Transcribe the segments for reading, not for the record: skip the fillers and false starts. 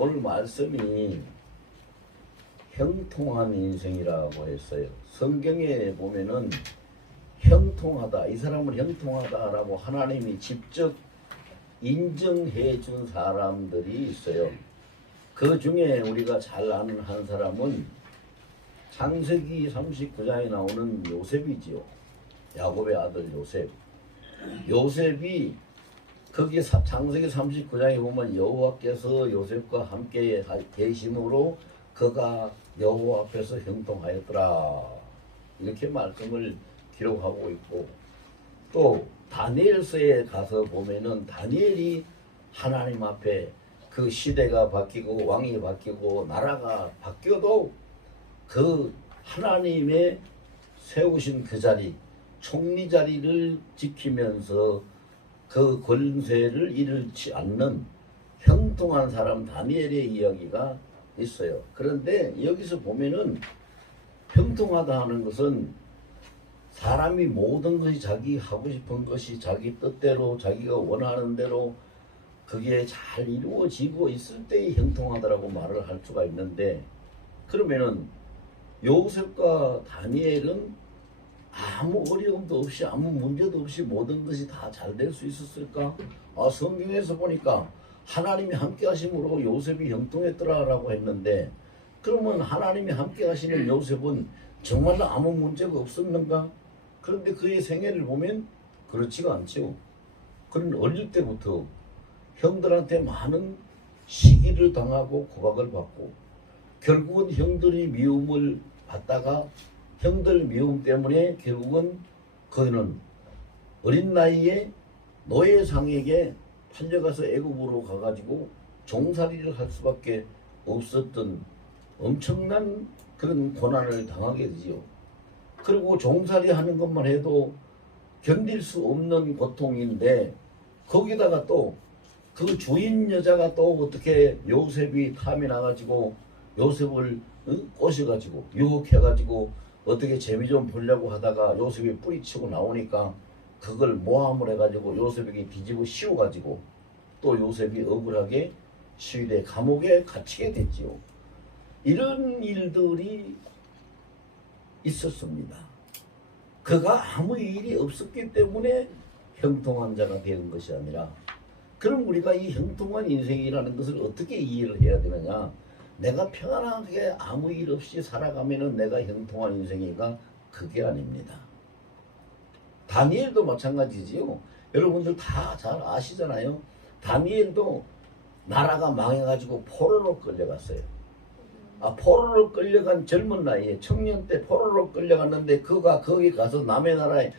오늘 말씀이 형통한 인생이라고 했어요. 성경에 보면은 형통하다, 이 사람은 형통하다라고 하나님이 직접 인정해 준 사람들이 있어요. 그 중에 우리가 잘 아는 한 사람은 창세기 39장에 나오는 요셉이지요. 야곱의 아들 요셉. 요셉이 거기 창세기 39장에 보면 여호와께서 요셉과 함께 계심으로 그가 여호와 앞에서 형통하였더라, 이렇게 말씀을 기록하고 있고, 또 다니엘서에 가서 보면은 다니엘이 하나님 앞에 그 시대가 바뀌고 왕이 바뀌고 나라가 바뀌어도 그 하나님의 세우신 그 자리, 총리 자리를 지키면서 그 권세를 잃지 않는 형통한 사람 다니엘의 이야기가 있어요. 그런데 여기서 보면은 형통하다 하는 것은 사람이 모든 것이 자기 하고 싶은 것이 자기 뜻대로 자기가 원하는 대로 그게 잘 이루어지고 있을 때의 형통하다라고 말을 할 수가 있는데, 그러면은 요셉과 다니엘은 아무 어려움도 없이 아무 문제도 없이 모든 것이 다 잘 될 수 있었을까? 성경에서 보니까 하나님이 함께 하심으로 요셉이 형통했더라라고 했는데, 그러면 하나님이 함께 하시는 요셉은 정말로 아무 문제가 없었는가? 그런데 그의 생애를 보면 그렇지가 않죠. 그는 어릴 때부터 형들한테 많은 시기를 당하고 고박을 받고, 결국은 형들이 미움을 받다가 형들 미움 때문에 결국은 그는 어린 나이에 노예상에게 팔려가서 애굽으로 가가지고 종살이를 할 수밖에 없었던 엄청난 그런 고난을 당하게 되지요. 그리고 종살이 하는 것만 해도 견딜 수 없는 고통인데, 거기다가 또 그 주인 여자가 또 어떻게 요셉이 탐이 나가지고 요셉을 꼬셔가지고 유혹해가지고 어떻게 재미 좀 보려고 하다가 요셉이 뿌리치고 나오니까 그걸 모함을 해가지고 요셉에게 뒤집어 씌워가지고 또 요셉이 억울하게 시위대 감옥에 갇히게 됐지요. 이런 일들이 있었습니다. 그가 아무 일이 없었기 때문에 형통한 자가 된 것이 아니라, 그럼 우리가 이 형통한 인생이라는 것을 어떻게 이해를 해야 되느냐? 내가 평안하게 아무 일 없이 살아가면은 내가 형통한 인생이가 그게 아닙니다. 다니엘도 마찬가지지요. 여러분들 다 잘 아시잖아요. 다니엘도 나라가 망해가지고 포로로 끌려갔어요. 포로로 끌려간 젊은 나이에 청년 때 포로로 끌려갔는데 그가 거기 가서 남의 나라에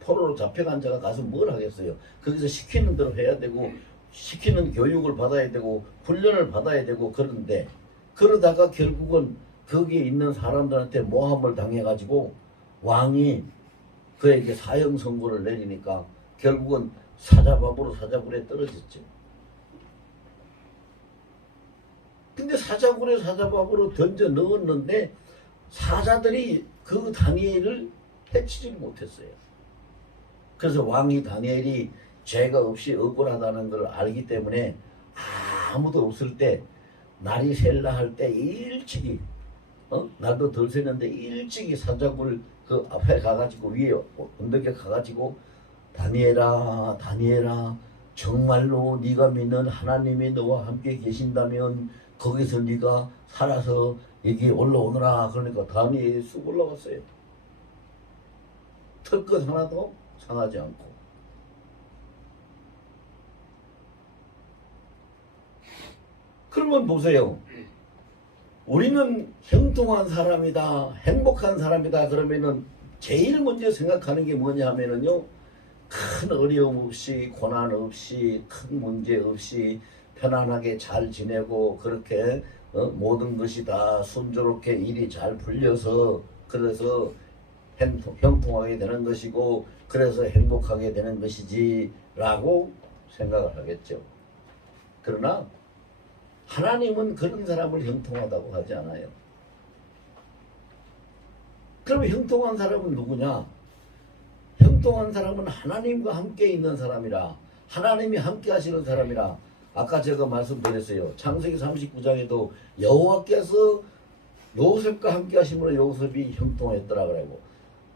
포로로 잡혀간 자가 가서 뭘 하겠어요. 거기서 시키는 대로 해야 되고 시키는 교육을 받아야 되고 훈련을 받아야 되고, 그런데 그러다가 결국은 거기에 있는 사람들한테 모함을 당해가지고 왕이 그에게 사형 선고를 내리니까 결국은 사자밥으로 사자굴에 떨어졌죠. 근데 사자굴에 사자밥으로 던져 넣었는데 사자들이 그 다니엘을 해치지 못했어요. 그래서 왕이 다니엘이 죄가 없이 억울하다는 걸 알기 때문에 아무도 없을 때 날이 셀라 할 때 일찍이 날도 덜 새는데 일찍이 사자굴 그 앞에 가가지고 위에 언덕에 가가지고 다니엘아 다니엘아, 정말로 네가 믿는 하나님이 너와 함께 계신다면 거기서 네가 살아서 여기 올라오너라. 그러니까 다니엘이 쑥 올라왔어요. 털끝 하나도 상하지 않고. 그러면 보세요. 우리는 형통한 사람이다, 행복한 사람이다 그러면은 제일 먼저 생각하는 게 뭐냐 하면은요, 큰 어려움 없이 고난 없이 큰 문제 없이 편안하게 잘 지내고 그렇게 모든 것이 다 순조롭게 일이 잘 풀려서 그래서 형통하게 되는 것이고 그래서 행복하게 되는 것이지 라고 생각을 하겠죠. 그러나 하나님은 그런 사람을 형통하다고 하지 않아요. 그럼 형통한 사람은 누구냐? 형통한 사람은 하나님과 함께 있는 사람이라, 하나님이 함께 하시는 사람이라, 아까 제가 말씀드렸어요. 창세기 39장에도 여호와께서 요셉과 함께 하심으로 요셉이 형통했더라 그러고,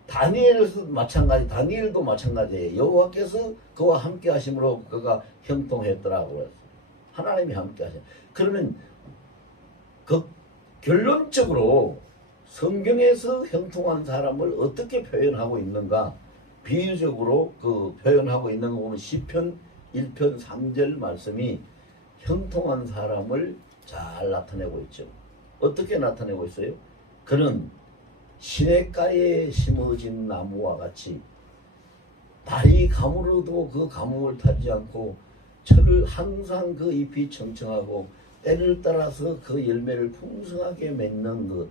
다니엘도 마찬가지예요. 여호와께서 그와 함께 하심으로 그가 형통했더라고 그랬어요. 하나님이 함께 하셔. 그러면 그 결론적으로 성경에서 형통한 사람을 어떻게 표현하고 있는가? 비유적으로 그 표현하고 있는 거 보면 시편 1편 3절 말씀이 형통한 사람을 잘 나타내고 있죠. 어떻게 나타내고 있어요? 그는 시냇가에 심어진 나무와 같이 달이 가물어도 그 가뭄을 타지 않고 철을 항상 그 잎이 청청하고 때를 따라서 그 열매를 풍성하게 맺는 것,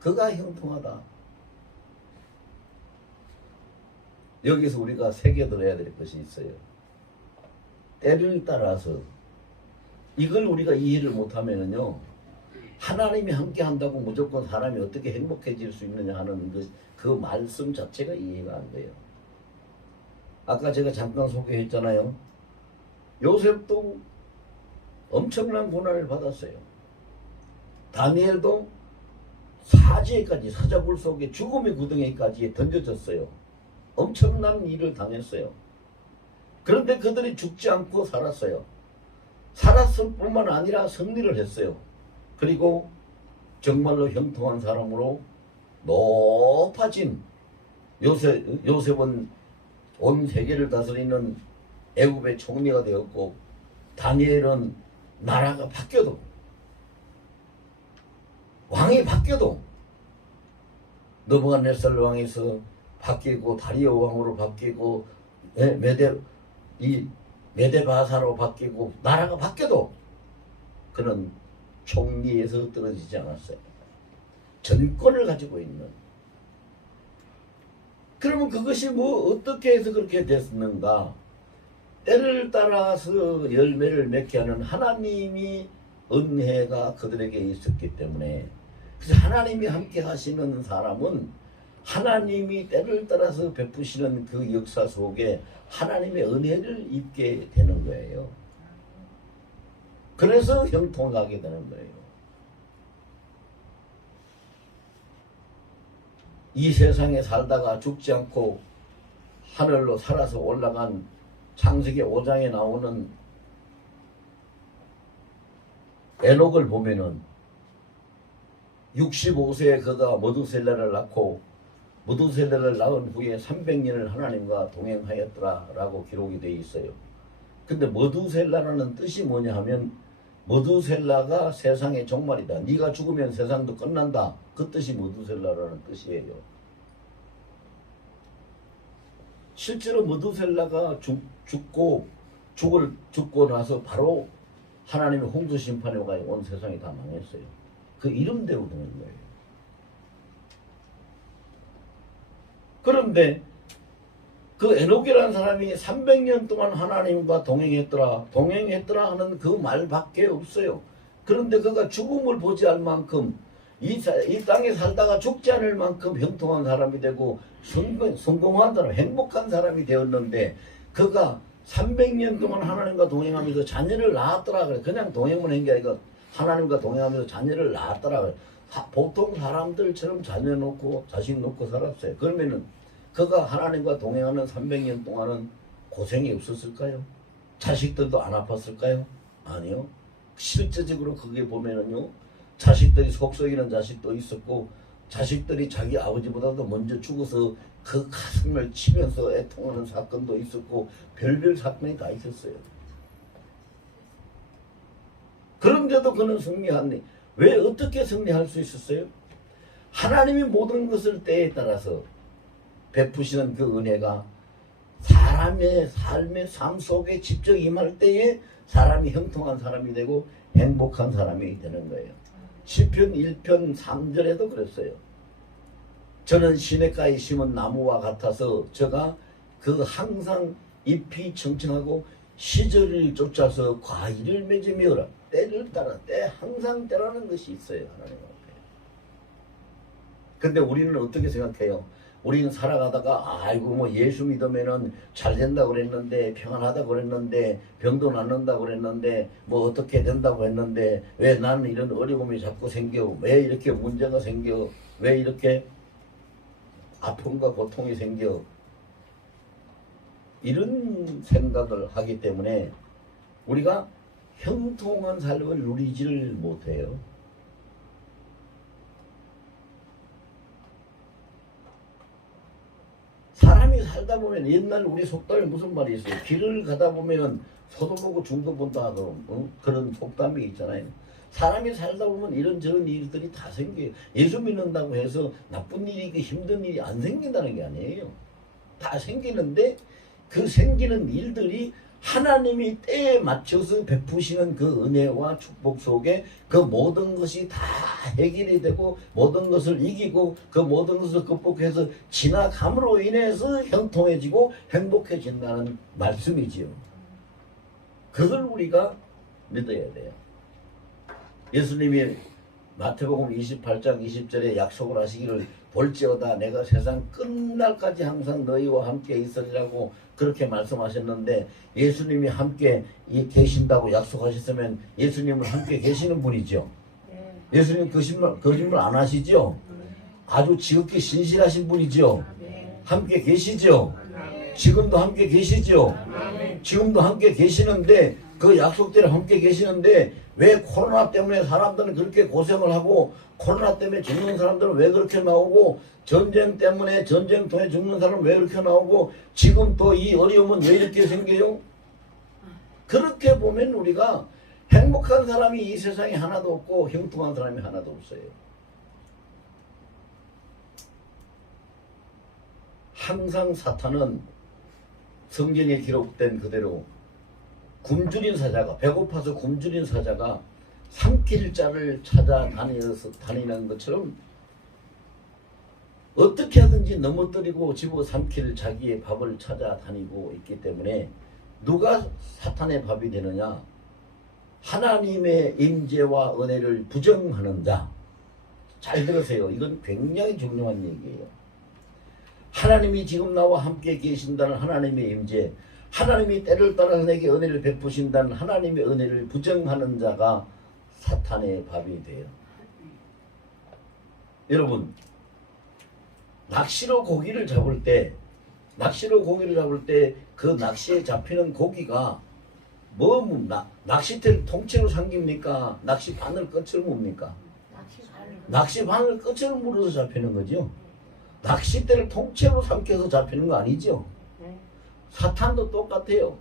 그가 형통하다. 여기서 우리가 새겨들어야 될 것이 있어요. 때를 따라서. 이걸 우리가 이해를 못하면은요, 하나님이 함께 한다고 무조건 사람이 어떻게 행복해질 수 있느냐 하는 그 말씀 자체가 이해가 안 돼요. 아까 제가 잠깐 소개했잖아요. 요셉도 엄청난 고난을 받았어요. 다니엘도 사지에까지, 사자굴 속에 죽음의 구덩이까지 던져졌어요. 엄청난 일을 당했어요. 그런데 그들이 죽지 않고 살았어요. 살았을 뿐만 아니라 승리를 했어요. 그리고 정말로 형통한 사람으로 높아진 요셉은 온 세계를 다스리는 애굽의 총리가 되었고, 다니엘은 나라가 바뀌어도, 왕이 바뀌어도, 느부갓네살 왕에서 바뀌고 다리오 왕으로 바뀌고 메데바사로 바뀌고 나라가 바뀌어도 그는 총리에서 떨어지지 않았어요. 전권을 가지고 있는. 그러면 그것이 뭐 어떻게 해서 그렇게 됐는가? 때를 따라서 열매를 맺게 하는 하나님이 은혜가 그들에게 있었기 때문에, 그래서 하나님이 함께 하시는 사람은 하나님이 때를 따라서 베푸시는 그 역사 속에 하나님의 은혜를 입게 되는 거예요. 그래서 형통하게 되는 거예요. 이 세상에 살다가 죽지 않고 하늘로 살아서 올라간 창세기 5장에 나오는 에녹을 보면은 65세에 그가 머두셀라를 낳고, 머두셀라를 낳은 후에 300년을 하나님과 동행하였더라 라고 기록이 되어 있어요. 근데 머두셀라라는 뜻이 뭐냐 하면, 머두셀라가 세상의 종말이다. 네가 죽으면 세상도 끝난다. 그 뜻이 머두셀라라는 뜻이에요. 실제로 머두셀라가 죽고 나서 바로 하나님의 홍수 심판에 온 세상이 다 망했어요. 그 이름대로 되는 거예요. 그런데 그 에녹이라는 사람이 300년 동안 하나님과 동행했더라 하는 그 말밖에 없어요. 그런데 그가 죽음을 보지 않을 만큼, 이 땅에 살다가 죽지 않을 만큼 형통한 사람이 되고 성공한 사람, 행복한 사람이 되었는데, 그가 300년 동안 하나님과 동행하면서 자녀를 낳았더라 그래. 그냥 동행만 한 게 아니라 하나님과 동행하면서 자녀를 낳았더라 그래. 보통 사람들처럼 자녀 놓고 자식 놓고 살았어요. 그러면은 그가 하나님과 동행하는 300년 동안은 고생이 없었을까요? 자식들도 안 아팠을까요? 아니요. 실제적으로 그게 보면은요, 자식들이 속썩이는 자식도 있었고, 자식들이 자기 아버지보다도 먼저 죽어서 그 가슴을 치면서 애통하는 사건도 있었고, 별별 사건이 다 있었어요. 그런데도 그는 승리하네. 왜 어떻게 승리할 수 있었어요? 하나님이 모든 것을 때에 따라서 베푸시는 그 은혜가 사람의 삶의 삶 속에 직접 임할 때에 사람이 형통한 사람이 되고 행복한 사람이 되는 거예요. 시편 1편 3절에도 그랬어요. 저는 시냇가에 심은 나무와 같아서 저가 그 항상 잎이 청청하고 시절을 쫓아서 과일을 맺으며 때를 따라, 항상 때라는 것이 있어요. 하나님 앞에. 근데 우리는 어떻게 생각해요? 우리는 살아가다가 아이고 뭐 예수 믿으면은 잘 된다고 그랬는데 평안하다고 그랬는데 병도 낫는다고 그랬는데 뭐 어떻게 된다고 했는데 왜 나는 이런 어려움이 자꾸 생겨, 왜 이렇게 문제가 생겨, 왜 이렇게 아픔과 고통이 생겨, 이런 생각을 하기 때문에 우리가 형통한 삶을 누리지를 못해요. 사람이 살다 보면 옛날 우리 속담에 무슨 말이 있어요? 길을 가다 보면은 서도 보고 중도 본다 하던 그런 속담이 있잖아요. 사람이 살다 보면 이런저런 일들이 다 생겨요. 예수 믿는다고 해서 나쁜 일이 힘든 일이 안 생긴다는 게 아니에요. 다 생기는데 그 생기는 일들이 하나님이 때에 맞춰서 베푸시는 그 은혜와 축복 속에 그 모든 것이 다 해결이 되고 모든 것을 이기고 그 모든 것을 극복해서 지나감으로 인해서 형통해지고 행복해진다는 말씀이지요. 그걸 우리가 믿어야 돼요. 예수님이 마태복음 28장 20절에 약속을 하시기를 볼지어다 내가 세상 끝날까지 항상 너희와 함께 있으리라고 그렇게 말씀하셨는데, 예수님이 함께 계신다고 약속하셨으면 예수님은 함께 계시는 분이죠. 예수님 거짓말 안 하시죠. 아주 지극히 신실하신 분이죠. 함께 계시죠. 지금도 함께 계시죠. 지금도 함께 계시는데 그 약속대로 함께 계시는데 왜 코로나 때문에 사람들은 그렇게 고생을 하고, 코로나 때문에 죽는 사람들은 왜 그렇게 나오고, 전쟁 때문에 전쟁통에 죽는 사람은 왜 이렇게 나오고, 지금 또 이 어려움은 왜 이렇게 생겨요? 그렇게 보면 우리가 행복한 사람이 이 세상에 하나도 없고 형통한 사람이 하나도 없어요. 항상 사탄은 성경에 기록된 그대로 굶주린 사자가, 배고파서 굶주린 사자가 삼킬 자를 찾아다니는 것처럼 어떻게 하든지 넘어뜨리고 집어 삼킬 자기의 밥을 찾아다니고 있기 때문에 누가 사탄의 밥이 되느냐? 하나님의 임재와 은혜를 부정하는 자. 잘 들으세요. 이건 굉장히 중요한 얘기예요. 하나님이 지금 나와 함께 계신다는 하나님의 임재, 하나님이 때를 따라서 내게 은혜를 베푸신다는 하나님의 은혜를 부정하는 자가 사탄의 밥이 돼요. 여러분, 낚시로 고기를 잡을 때 그 낚시에 잡히는 고기가 낚싯대를 통째로 삼깁니까? 낚시 바늘 끝을 뭡니까? 낚시 바늘 끝을 물어서 잡히는 거죠. 낚싯대를 통째로 삼켜서 잡히는 거 아니죠. 사탄도 똑같아요.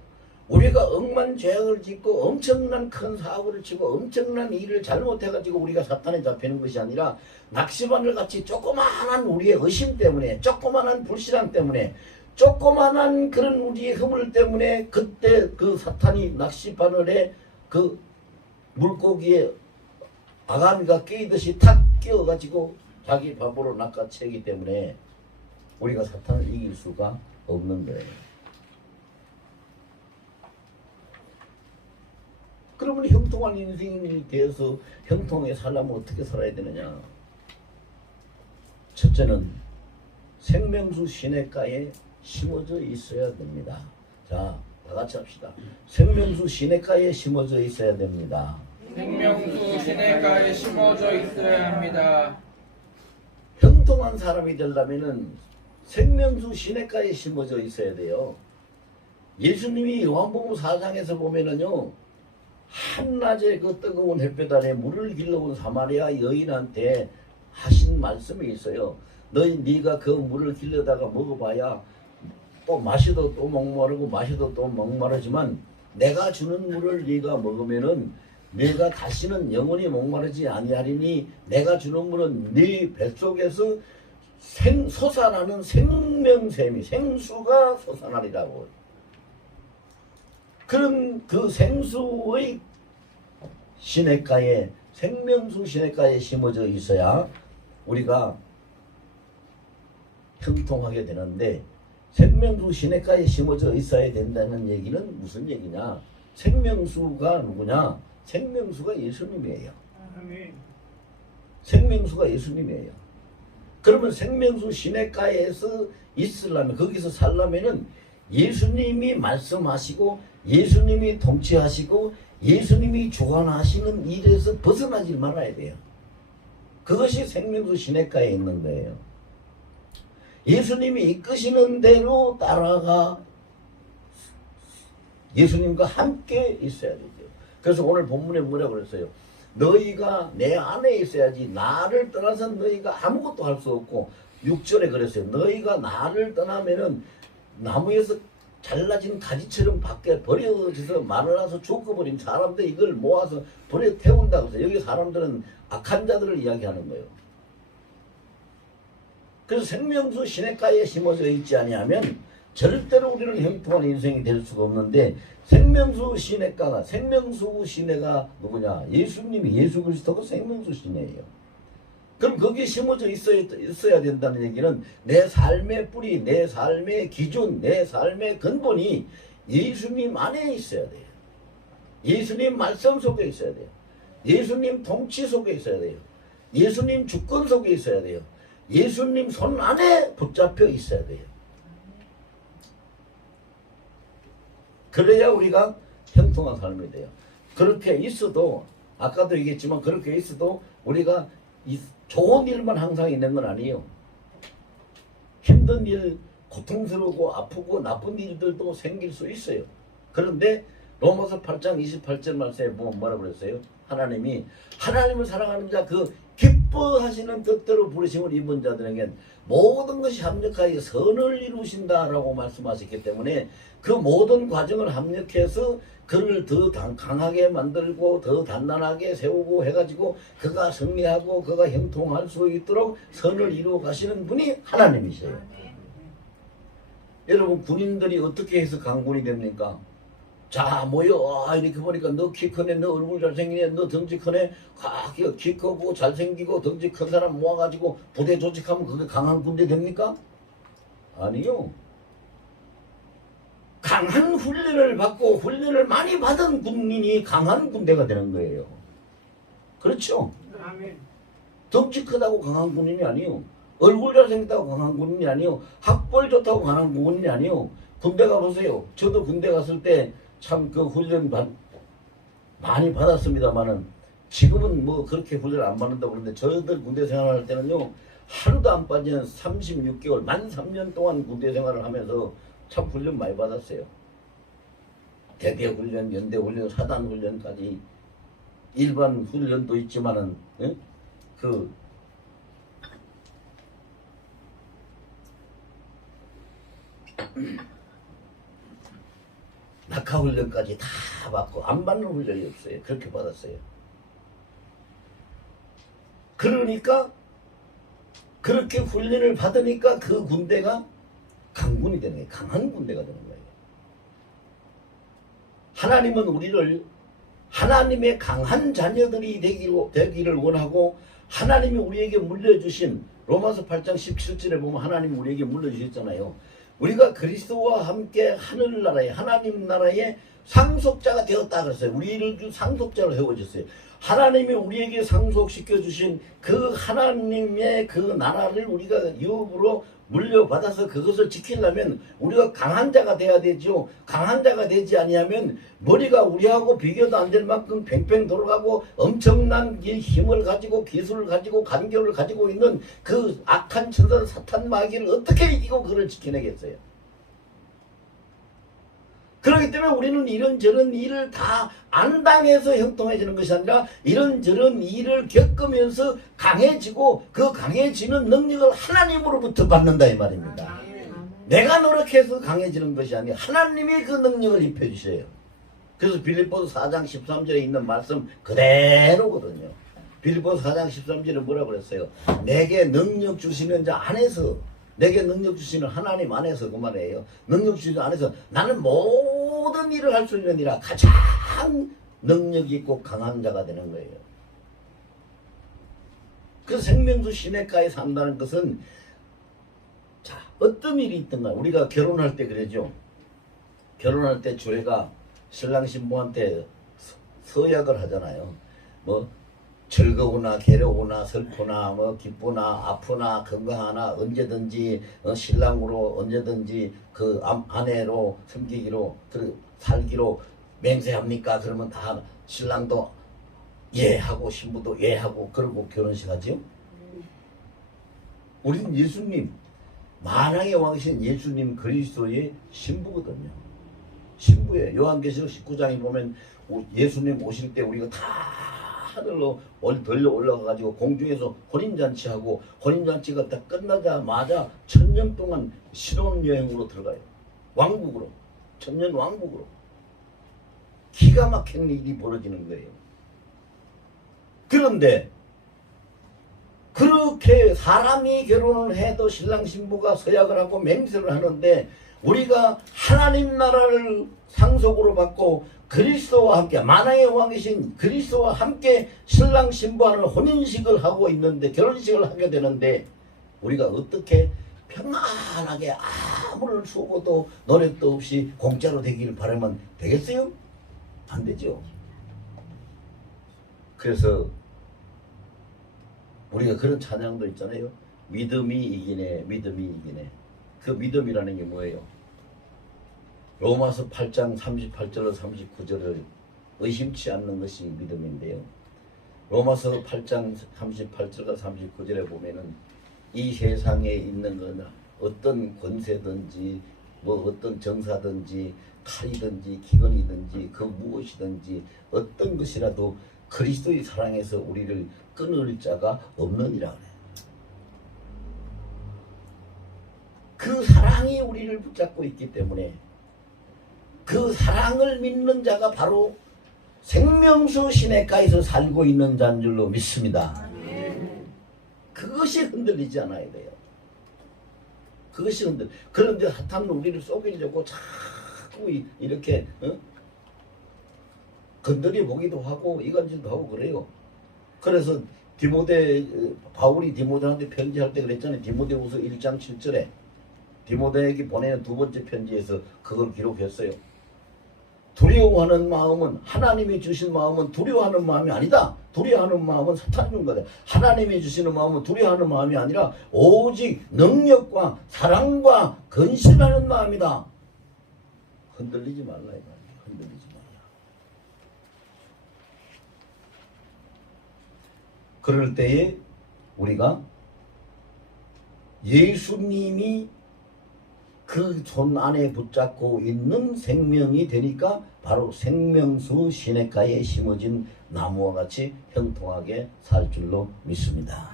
우리가 억만죄악을 짓고 엄청난 큰 사고를 치고 엄청난 일을 잘못해가지고 우리가 사탄에 잡히는 것이 아니라 낚시바늘 같이 조그마한 우리의 의심 때문에, 조그마한 불신앙 때문에, 조그마한 그런 우리의 허물 때문에 그때 그 사탄이 낚시바늘에 그 물고기에 아가미가 끼이듯이 탁 끼어가지고 자기 밥으로 낚아채기 때문에 우리가 사탄을 이길 수가 없는 거예요. 그러면 형통한 인생이 되어서 형통하게 살려면 어떻게 살아야 되느냐? 첫째는 생명수 시냇가에 심어져 있어야 됩니다. 자, 다 같이 합시다. 생명수 시냇가에 심어져 있어야 됩니다. 생명수 시냇가에 심어져 있어야 합니다. 형통한 사람이 되려면은 생명수 시냇가에 심어져 있어야 돼요. 예수님이 요한복음 4장에서 보면은요, 한낮에 그 뜨거운 햇볕 아래 물을 길러온 사마리아 여인한테 하신 말씀이 있어요. 네가 그 물을 길러다가 먹어봐야 또 마셔도 또 목마르고 마셔도 또 목마르지만 내가 주는 물을 네가 먹으면은 네가 다시는 영원히 목마르지 아니하리니 내가 주는 물은 네 뱃속에서 솟아나는 생명샘이, 생수가 솟아나리라고. 그런 그 생수의 시냇가에, 생명수 시냇가에 심어져 있어야 우리가 형통하게 되는데, 생명수 시냇가에 심어져 있어야 된다는 얘기는 무슨 얘기냐? 생명수가 누구냐? 생명수가 예수님이에요. 생명수가 예수님이에요. 그러면 생명수 시내가에서 있으려면, 거기서 살려면은 예수님이 말씀하시고 예수님이 통치하시고 예수님이 주관하시는 일에서 벗어나지 말아야 돼요. 그것이 생명수 시내가에 있는 거예요. 예수님이 이끄시는 대로 따라가 예수님과 함께 있어야 되죠. 그래서 오늘 본문에 뭐라고 그랬어요? 너희가 내 안에 있어야지, 나를 떠나서 너희가 아무것도 할 수 없고, 6절에 그랬어요. 너희가 나를 떠나면은 나무에서 잘라진 가지처럼 밖에 버려져서 마르나서 죽어버린 사람들 이걸 모아서 버려 태운다고 해서, 여기 사람들은 악한 자들을 이야기하는 거예요. 그래서 생명수 시냇가에 심어져 있지 아니하면 절대로 우리는 형통한 인생이 될 수가 없는데, 생명수 시냇가가, 생명수 시내가 누구냐? 예수님이, 예수 그리스도가 생명수 시내예요. 그럼 거기에 심어져 있어야 된다는 얘기는 내 삶의 뿌리, 내 삶의 기준, 내 삶의 근본이 예수님 안에 있어야 돼요. 예수님 말씀 속에 있어야 돼요. 예수님 통치 속에 있어야 돼요. 예수님 주권 속에 있어야 돼요. 예수님 손 안에 붙잡혀 있어야 돼요. 그래야 우리가 형통한 삶이 돼요. 그렇게 있어도, 아까도 얘기했지만 그렇게 있어도 우리가 좋은 일만 항상 있는 건 아니에요. 힘든 일, 고통스러우고 아프고 나쁜 일들도 생길 수 있어요. 그런데 로마서 8장 28절 말씀에 보면 뭐라고 그랬어요? 하나님이, 하나님을 사랑하는 자, 그 기뻐하시는 뜻대로 부르심을 입은 자들에겐 모든 것이 합력하여 선을 이루신다라고 말씀하셨기 때문에, 그 모든 과정을 합력해서 그를 더 강하게 만들고 더 단단하게 세우고 해가지고 그가 승리하고 그가 형통할 수 있도록 선을 이루어 가시는 분이 하나님이세요. 여러분, 군인들이 어떻게 해서 강군이 됩니까? 자, 모여. 이렇게 보니까 너 키 크네, 너 얼굴 잘생기네, 너 덩치 크네. 키 크고 잘생기고 덩치 큰 사람 모아가지고 부대 조직하면 그게 강한 군대 됩니까? 아니요. 강한 훈련을 받고 훈련을 많이 받은 군인이 강한 군대가 되는 거예요. 그렇죠? 아멘. 덩치 크다고 강한 군인이 아니요. 얼굴 잘생겼다고 강한 군인이 아니요. 학벌 좋다고 강한 군인이 아니요. 군대 가보세요. 저도 군대 갔을 때 참 그 훈련 많이 받았습니다만은, 지금은 뭐 그렇게 훈련 안 받는다고 그러는데, 저희들 군대 생활할 때는요, 하루도 안 빠지는 36개월, 만 3년 동안 군대 생활을 하면서 참 훈련 많이 받았어요. 대대 훈련, 연대 훈련, 사단 훈련까지, 일반 훈련도 있지만은, 예? 낙하 훈련까지 다 받고 안 받는 훈련이 없어요. 그렇게 받았어요. 그러니까 그렇게 훈련을 받으니까 그 군대가 강군이 되는 거예요. 강한 군대가 되는 거예요. 하나님은 우리를 하나님의 강한 자녀들이 되기를 원하고, 하나님이 우리에게 물려주신, 로마서 8장 17절에 보면 하나님이 우리에게 물려주셨잖아요. 우리가 그리스도와 함께 하늘나라에, 하나님 나라의 상속자가 되었다 그랬어요. 우리를 상속자로 세워졌어요. 하나님이 우리에게 상속시켜 주신 그 하나님의 그 나라를 우리가 유업으로 물려받아서 그것을 지키려면 우리가 강한 자가 돼야 되죠. 강한 자가 되지 아니하면 머리가 우리하고 비교도 안 될 만큼 팽팽 돌아가고 엄청난 힘을 가지고 기술을 가지고 간교를 가지고 있는 그 악한 천사 사탄 마귀를 어떻게 이기고 그를 지켜내겠어요? 그렇기 때문에 우리는 이런저런 일을 다 안 당해서 형통해지는 것이 아니라 이런저런 일을 겪으면서 강해지고, 그 강해지는 능력을 하나님으로부터 받는다 이 말입니다. 내가 노력해서 강해지는 것이 아니라 하나님이 그 능력을 입혀주셔요. 그래서 빌립보서 4장 13절에 있는 말씀 그대로거든요. 빌립보서 4장 13절에 뭐라고 그랬어요? 내게 능력 주시는 자 안에서, 내게 능력 주시는 하나님 안에서, 그 말이에요. 능력 주시는 안에서 나는 모든 일을 할 수 있는 이라 가장 능력 있고 강한 자가 되는 거예요. 그래서 생명수 시냇가에 산다는 것은, 자, 어떤 일이 있든가, 우리가 결혼할 때 그러죠. 결혼할 때 주례가 신랑 신부한테 서약을 하잖아요. 뭐 즐거우나 괴로우나 슬프나 뭐 기쁘나 아프나 건강하나 언제든지 신랑으로 언제든지 그 아내로 섬기기로 그 살기로 맹세합니까? 그러면 다 신랑도 예 하고 신부도 예 하고 그러고 결혼식 하지요. 우리는 예수님 만왕의 왕이신 예수님 그리스도의 신부거든요. 신부예요. 요한계시록 19장에 보면 예수님 오실 때 우리가 다 하늘로 들려 올라가가지고 공중에서 혼인잔치하고 혼인잔치가 딱 끝나자마자 1000년 동안 신혼여행으로 들어가요. 왕국으로. 1000년 왕국으로. 기가 막힌 일이 벌어지는 거예요. 그런데 그렇게 사람이 결혼을 해도 신랑 신부가 서약을 하고 맹세를 하는데 우리가 하나님 나라를 상속으로 받고 그리스도와 함께 만왕의 왕이신 그리스도와 함께 신랑 신부하는 혼인식을 하고 있는데 결혼식을 하게 되는데 우리가 어떻게 평안하게 아무런 수고도 노력도 없이 공짜로 되기를 바라면 되겠어요? 안 되죠. 그래서 우리가 그런 찬양도 있잖아요. 믿음이 이기네, 믿음이 이기네. 그 믿음이라는 게 뭐예요? 로마서 8장 38절로 39절을 의심치 않는 것이 믿음인데요. 로마서 8장 38절과 39절에 보면은 이 세상에 있는 거나 어떤 권세든지 뭐 어떤 정사든지 칼이든지 기근이든지 그 무엇이든지 어떤 것이라도 그리스도의 사랑에서 우리를 끊을 자가 없느니라 그래요. 그 사랑이 우리를 붙잡고 있기 때문에 그 사랑을 믿는 자가 바로 생명수 시냇가에서 살고 있는 자인 줄로 믿습니다. 그것이 흔들리지 않아야 돼요. 그것이 그런데 사탄은 우리를 속이려고 자꾸 이렇게 건드려 보기도 하고 이간질도 하고 그래요. 그래서 바울이 디모데한테 편지할 때 그랬잖아요. 디모데후서 1장 7절에 디모데에게 보내는 두 번째 편지에서 그걸 기록했어요. 두려워하는 마음은 하나님이 주신 마음은 두려워하는 마음이 아니다. 두려워하는 마음은 사탄이 준 거다. 하나님이 주시는 마음은 두려워하는 마음이 아니라 오직 능력과 사랑과 근신하는 마음이다. 흔들리지 말라 이 말이야. 흔들리지 말라. 그럴 때에 우리가 예수님이 그 손 안에 붙잡고 있는 생명이 되니까 바로 생명수 시냇가에 심어진 나무와 같이 형통하게 살 줄로 믿습니다.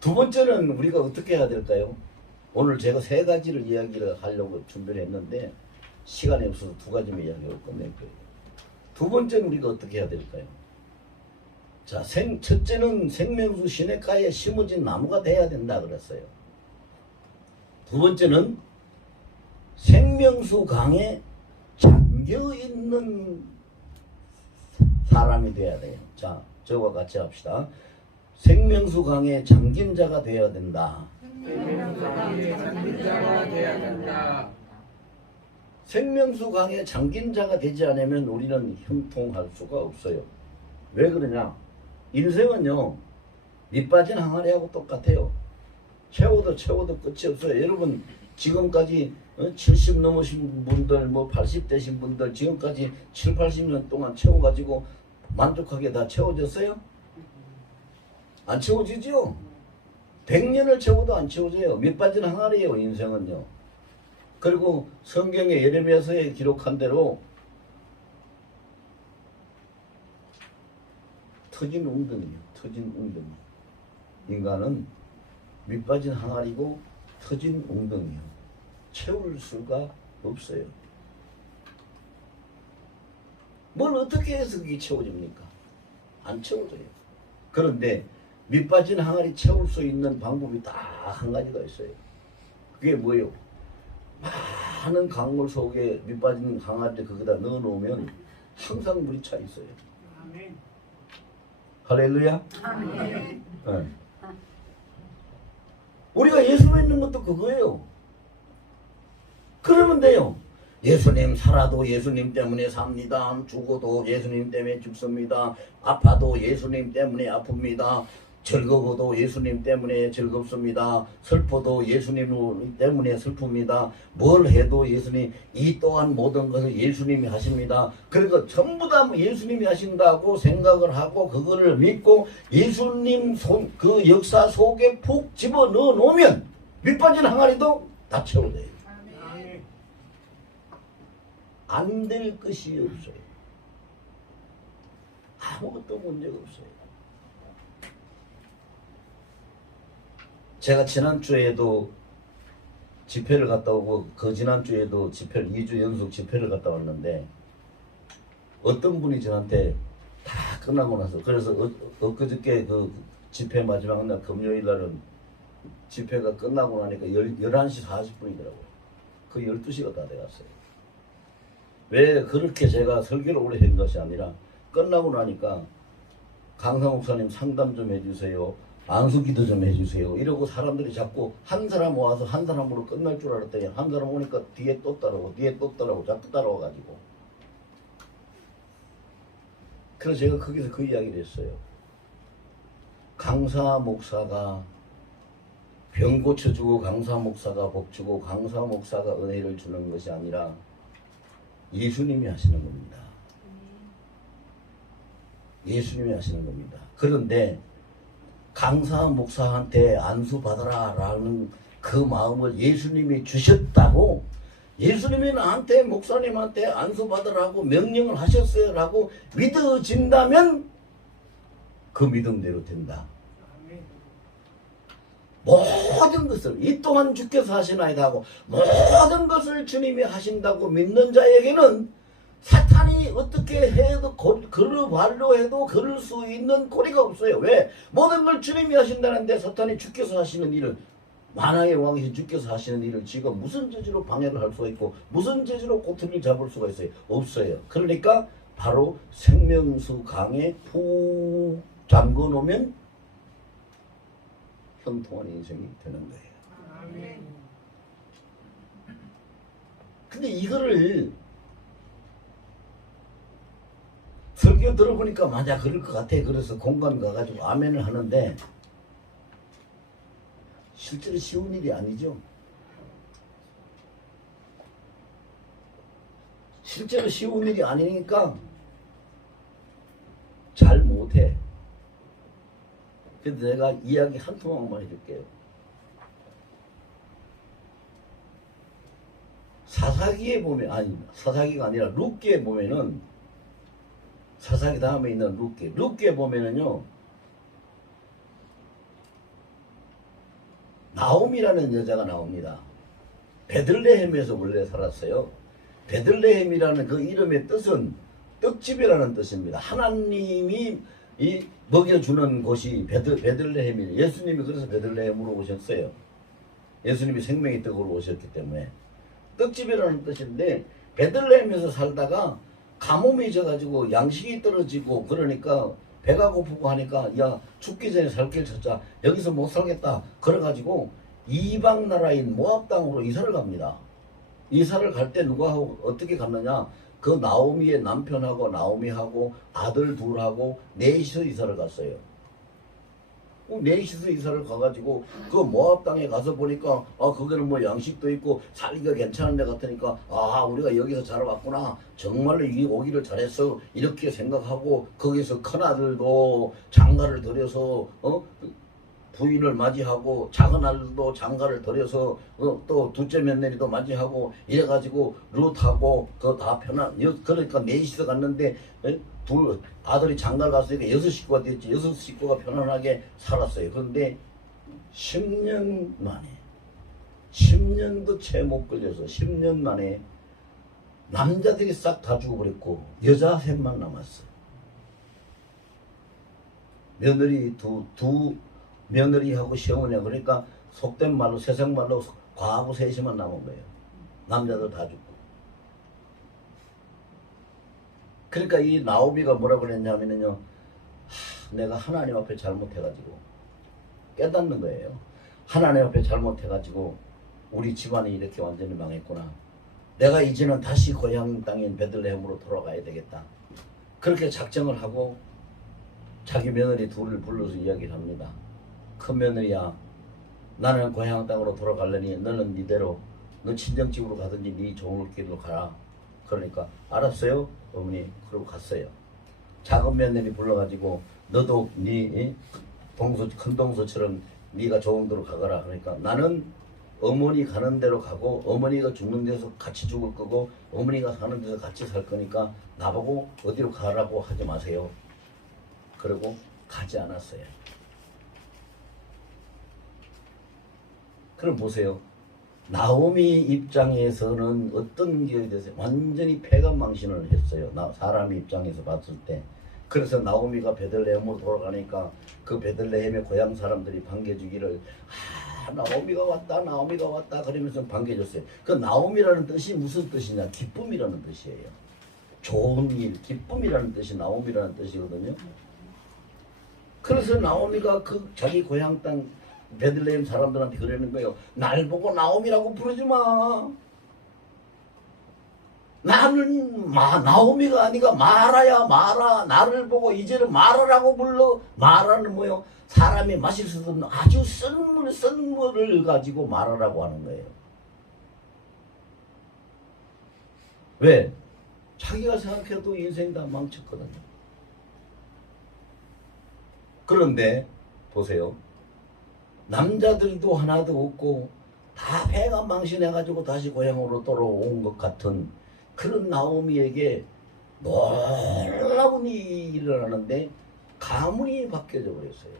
두 번째는 우리가 어떻게 해야 될까요? 오늘 제가 세 가지를 이야기를 하려고 준비를 했는데 시간이 없어서 두 가지만 이야기를 끝낼 거예요. 두 번째는 우리가 어떻게 해야 될까요? 자, 첫째는 생명수 시냇가에 심어진 나무가 돼야 된다 그랬어요. 두 번째는 생명수 강에 잠겨 있는 사람이 돼야 돼요. 자, 저와 같이 합시다. 생명수 강에 잠긴 자가 되어야 된다. 생명수 강에 잠긴 자가 되어야 된다. 생명수 강에 잠긴 자가 되지 않으면 우리는 형통할 수가 없어요. 왜 그러냐? 인생은요, 밑빠진 항아리하고 똑같아요. 채워도 끝이 없어요. 여러분, 지금까지 70 넘으신 분들, 80 되신 분들, 지금까지 7, 80년 동안 채워가지고 만족하게 다 채워졌어요? 안 채워지죠? 100년을 채워도 안 채워져요. 밑빠진 항아리예요, 인생은요. 그리고 성경의 예레미야서에 기록한 대로 터진 웅덩이요. 터진 웅덩이. 인간은 밑빠진 항아리고 터진 웅덩이요. 채울 수가 없어요. 뭘 어떻게 해서 그게 채워집니까? 안 채워져요. 그런데 밑빠진 항아리 채울 수 있는 방법이 딱 한 가지가 있어요. 그게 뭐예요? 많은 강물 속에 밑빠진 항아리를 거기다 넣어놓으면 항상 물이 차 있어요. 아멘. 할렐루야. 아멘. 네. 우리가 예수 믿는 것도 그거예요. 그러면 돼요. 예수님 살아도 예수님 때문에 삽니다. 죽어도 예수님 때문에 죽습니다. 아파도 예수님 때문에 아픕니다. 즐거워도 예수님 때문에 즐겁습니다. 슬퍼도 예수님 때문에 슬픕니다. 뭘 해도 예수님, 이 또한 모든 것을 예수님이 하십니다. 그리고 전부 다 예수님이 하신다고 생각을 하고 그거를 믿고 예수님 그 역사 속에 푹 집어넣어 놓으면 밑빠진 항아리도 다 채워져요. 안 될 것이 없어요. 아무것도 문제가 없어요. 제가 지난주에도 집회를 갔다 오고 그 지난주에도 집회를 2주 연속 집회를 갔다 왔는데 어떤 분이 저한테 다 끝나고 나서 그래서 엊그저께 그 집회 마지막 날 금요일 날은 집회가 끝나고 나니까 11시 40분이더라고요. 그 12시가 다 돼갔어요. 왜 그렇게 제가 설교를 오래 한 것이 아니라 끝나고 나니까 강사 목사님 상담 좀 해주세요. 안수기도 좀 해주세요. 이러고 사람들이 자꾸 한 사람 와서 한 사람으로 끝날 줄 알았더니 한 사람 오니까 뒤에 또 따라오고 뒤에 또 따라오고 자꾸 따라와가지고 그래서 제가 거기서 그 이야기를 했어요. 강사 목사가 병 고쳐주고 강사 목사가 복 주고 강사 목사가 은혜를 주는 것이 아니라 예수님이 하시는 겁니다. 예수님이 하시는 겁니다. 그런데 강사 목사한테 안수 받아라 라는 그 마음을 예수님이 주셨다고 예수님이 나한테 목사님한테 안수 받으라고 명령을 하셨어요 라고 믿어진다면 그 믿음대로 된다. 모든 것을 이 또한 주께서 하시나이다 하고 모든 것을 주님이 하신다고 믿는 자에게는 사탄이 어떻게 해도 그를 완료해도 그럴 수 있는 고리가 없어요. 왜? 모든 걸 주님이 하신다는데 사탄이 주께서 하시는 일을 만왕의 왕이신 주께서 하시는 일을 지금 무슨 재주로 방해를 할 수가 있고 무슨 재주로 꼬투리를 잡을 수가 있어요? 없어요. 그러니까 바로 생명수 강에 푹 잠궈 놓으면 형통한 인생이 되는 거예요. 근데 이거를 설교 들어보니까 맞아 그럴 것 같아. 그래서 공감 가가지고 아멘을 하는데 실제로 쉬운 일이 아니죠. 실제로 쉬운 일이 아니니까 잘 못해. 그래서 내가 이야기 한 토막만 해줄게요. 사사기에 보면 아니 사사기가 아니라 룻기에 보면은 사사기 다음에 있는 룻기에 보면은요 나옴이라는 여자가 나옵니다. 베들레헴에서 원래 살았어요. 베들레헴이라는 그 이름의 뜻은 떡집이라는 뜻입니다. 하나님이 이 먹여주는 곳이 베들레헴이에요. 예수님이 그래서 베들레헴으로 오셨어요. 예수님이 생명의 떡으로 오셨기 때문에 떡집이라는 뜻인데 베들레헴에서 살다가 가뭄이 져가지고 양식이 떨어지고 그러니까 배가 고프고 하니까 야 죽기 전에 살 길 찾자. 여기서 못 살겠다. 그래가지고 이방 나라인 모압 땅으로 이사를 갑니다. 이사를 갈 때 누가 하고 어떻게 갔느냐? 그 나오미의 남편하고 나오미하고 아들 둘하고 넷이서 이사를 갔어요. 넷이서 이사를 가가지고 그 모압 땅에 가서 보니까 거기는 뭐 양식도 있고 살기가 괜찮은 데 같으니까 우리가 여기서 자라왔구나. 정말로 이 오기를 잘했어. 이렇게 생각하고 거기서 큰아들도 장가를 들여서 부인을 맞이하고 작은 아들도 장가를 들여서 또 둘째 며느리도 맞이하고 이래가지고 룻하고 그 다 그러니까 넷이서 갔는데 둘 아들이 장가를 갔으니까 6식구가 됐지. 6식구가 편안하게 살았어요. 그런데 10년 만에 10년도 채 못 걸려서 10년 만에 남자들이 싹 다 죽어버렸고 여자 셋만 남았어. 며느리 두 며느리하고 시어머니하고 그러니까 속된 말로 세상 말로 과부 셋이만 남은 거예요. 남자들 다 죽고. 그러니까 이 나오미가 뭐라고 그랬냐면요. 내가 하나님 앞에 잘못해가지고 깨닫는 거예요. 하나님 앞에 잘못해가지고 우리 집안이 이렇게 완전히 망했구나. 내가 이제는 다시 고향 땅인 베들레헴으로 돌아가야 되겠다. 그렇게 작정을 하고 자기 며느리 둘을 불러서 이야기를 합니다. 큰 며느리야, 나는 고향 땅으로 돌아가려니 너는 니대로 너 친정집으로 가든지 네 좋은 길로 가라. 그러니까 알았어요 어머니. 그러고 갔어요. 작은 며느리 불러가지고 너도 네 동서 큰 동서처럼 네가 좋은 데로 가거라. 그러니까 나는 어머니 가는 대로 가고 어머니가 죽는 데서 같이 죽을 거고 어머니가 사는 데서 같이 살 거니까 나보고 어디로 가라고 하지 마세요. 그리고 가지 않았어요. 그럼 보세요. 나오미 입장에서는 어떤 기회에 대해서 완전히 패관망신을 했어요. 사람 입장에서 봤을 때. 그래서 나오미가 베들레헴으로 돌아가니까 그 베들레헴의 고향 사람들이 반겨주기를 나오미가 왔다 나오미가 왔다 그러면서 반겨줬어요. 그 나오미라는 뜻이 무슨 뜻이냐? 기쁨이라는 뜻이에요. 좋은 일, 기쁨이라는 뜻이 나오미라는 뜻이거든요. 그래서 나오미가 그 자기 고향 땅 베들레헴 사람들한테 그러는 거예요. 날 보고 나오미라고 부르지 마. 나는 나오미가 아니가 마라야 마라. 나를 보고 이제는 마라라고 불러. 마라는 뭐요? 사람이 마실 수 없는 아주 쓴 물을 가지고 마라라고 하는 거예요. 왜? 자기가 생각해도 인생 다 망쳤거든요. 그런데 보세요. 남자들도 하나도 없고 다 배가 망신해가지고 다시 고향으로 돌아온 것 같은 그런 나오미에게 놀라운 일이 일어나는데 가문이 바뀌어져 버렸어요.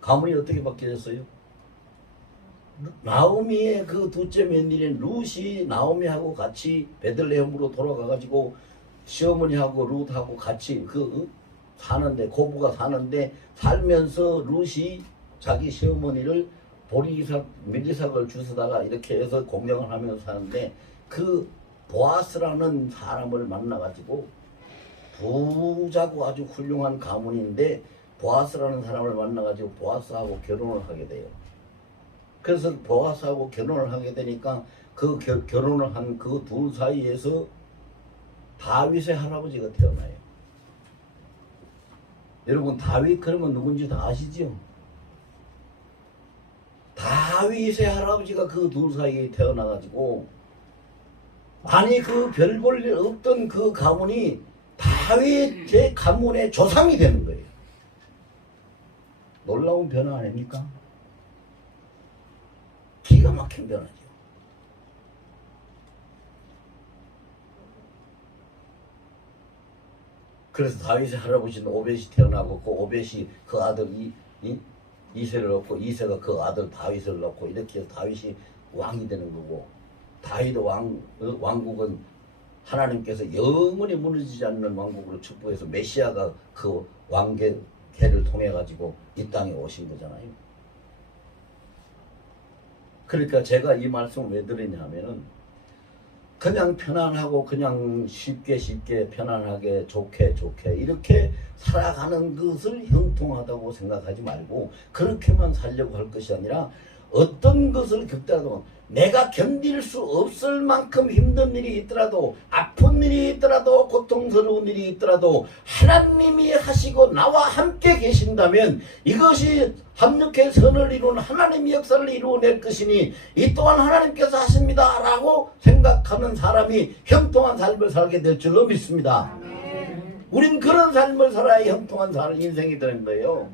가문이 어떻게 바뀌어졌어요? 나오미의 그 둘째 며느리인 룻이 나오미하고 같이 베들레헴으로 돌아가가지고 시어머니하고 룻하고 같이 사는데 고부가 사는데 살면서 룻이 자기 시어머니를 보리삭 밀리삭을 주스다가 이렇게 해서 공경을 하면서 사는데 그 보아스라는 사람을 만나가지고 부자고 아주 훌륭한 가문인데 보아스라는 사람을 만나가지고 보아스하고 결혼을 하게 돼요. 그래서 보아스하고 결혼을 하게 되니까 그 결혼을 한 그 둘 사이에서 다윗의 할아버지가 태어나요. 여러분 다윗 그러면 누군지 다 아시죠? 다윗의 할아버지가 그 둘 사이에 태어나가지고 아니 그 별 볼 일 없던 그 가문이 다윗의 가문의 조상이 되는 거예요. 놀라운 변화 아닙니까? 기가 막힌 변화죠. 그래서 다윗의 할아버지는 오벳이 태어나고 그 오벳이 그 아들 이세를 낳고 이세가 그 아들 다윗을 낳고 이렇게 해서 다윗이 왕이 되는 거고 다윗 왕국은 하나님께서 영원히 무너지지 않는 왕국으로 축복해서 메시아가 그 왕계를 통해 가지고 이 땅에 오신 거잖아요. 그러니까 제가 이 말씀을 왜 드리냐 하면은 그냥 편안하고 그냥 쉽게 편안하게 좋게 이렇게 살아가는 것을 형통하다고 생각하지 말고 그렇게만 살려고 할 것이 아니라 어떤 것을 겪더라도 내가 견딜 수 없을 만큼 힘든 일이 있더라도 아픈 일이 있더라도 고통스러운 일이 있더라도 하나님이 하시고 나와 함께 계신다면 이것이 합력해 선을 이루는 하나님의 역사를 이루어낼 것이니 이 또한 하나님께서 하십니다 라고 생각하는 사람이 형통한 삶을 살게 될 줄로 믿습니다. 우린 그런 삶을 살아야 형통한 인생이 되는 거예요.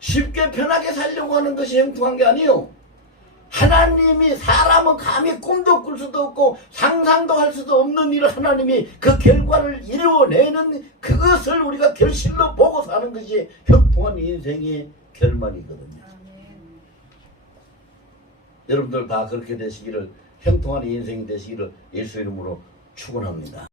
쉽게 편하게 살려고 하는 것이 형통한 게 아니에요. 하나님이 사람은 감히 꿈도 꿀 수도 없고 상상도 할 수도 없는 일을 하나님이 그 결과를 이루어내는 그것을 우리가 결실로 보고 사는 것이 형통한 인생의 결말이거든요. 여러분들 다 그렇게 되시기를 형통한 인생이 되시기를 예수 이름으로 축원합니다.